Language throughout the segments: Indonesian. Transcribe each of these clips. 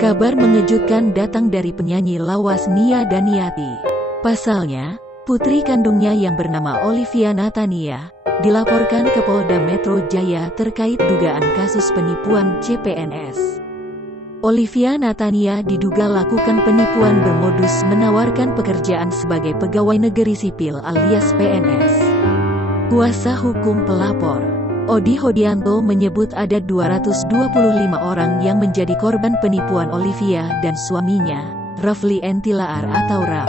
Kabar mengejutkan datang dari penyanyi lawas Nia Daniati. Pasalnya, putri kandungnya yang bernama Olivia Natania dilaporkan ke Polda Metro Jaya terkait dugaan kasus penipuan CPNS. Olivia Natania diduga lakukan penipuan bermodus menawarkan pekerjaan sebagai pegawai negeri sipil alias PNS. Kuasa hukum pelapor, Odi Hodianto, menyebut ada 225 orang yang menjadi korban penipuan Olivia dan suaminya, Rafli Entilaar atau Raf.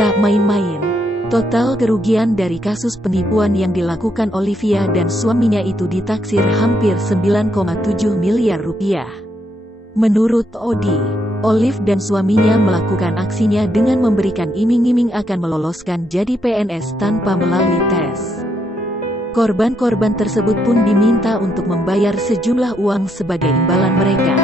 Tak main-main, total kerugian dari kasus penipuan yang dilakukan Olivia dan suaminya itu ditaksir hampir 9,7 miliar rupiah. Menurut Odi, Olive dan suaminya melakukan aksinya dengan memberikan iming-iming akan meloloskan jadi PNS tanpa melalui tes. Korban-korban tersebut pun diminta untuk membayar sejumlah uang sebagai imbalan mereka.